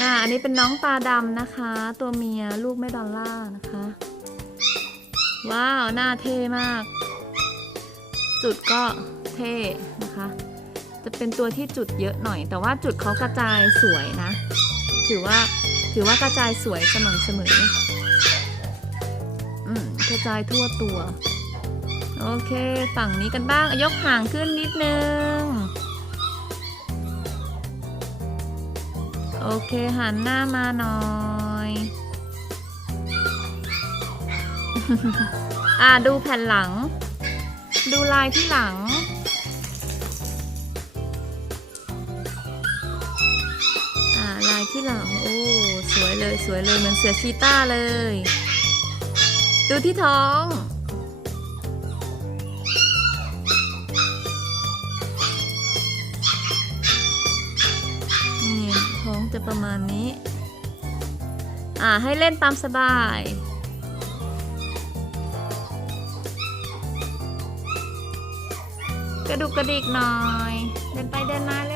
น่าอันนี้เป็นน้องตาดำนะคะ ตัวเมียลูกแม่ดอลล่านะคะ ว้าว หน้าเท่มาก จุดก็เท่นะคะ จะเป็นตัวที่จุดเยอะหน่อย แต่ว่าจุดเขากระจายสวยนะ ถือว่าถือว่ากระจายสวยสม่ำเสมออืมกระจายทั่วตัว โอเค ฝั่งนี้กันบ้าง ยกห่างขึ้นนิดนึง โอเคหันหน้ามาหน่อย อ่าดูแผ่นหลัง ดูลายที่หลัง อ่าลายที่หลัง โอ้ สวยเลยสวยเลยเหมือนเสือชีต้าเลย ดูที่ท้อง จะประมาณนี้ อ่าให้เล่นตามสบาย กระดุกกระดิกหน่อย เดินไปเดินมาเร็ว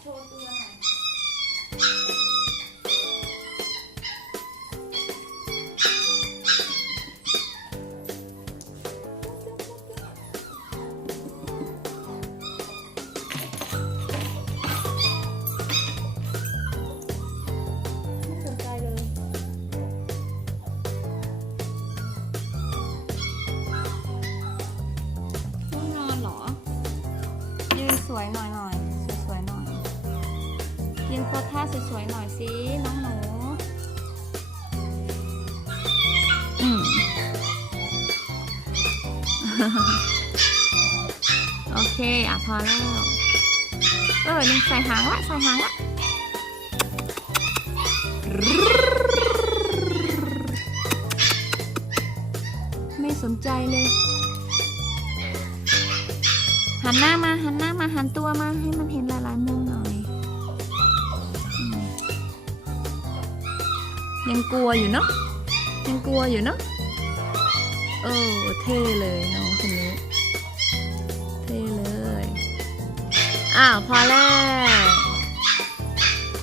โชว์ตัวหน่อยไม่สนใจเลย ง่วงนอนเหรอ ยืนสวยหน่อย นโพสท่าสวยๆหน่อยสิน้องหนูโอเค อะพอแล้ว เออนี่ใส่หางละใส่หางละไม่สนใจเลย หันหน้ามา หันหน้ามา หันตัวมาให้มันเห็นหลายๆมุมหน่อย ยังกลัวอยู่เนาะยังกลัวอยู่เนาะเออเท่เลยน้องคนนี้ เท่เลย อ้าวพอแล้ว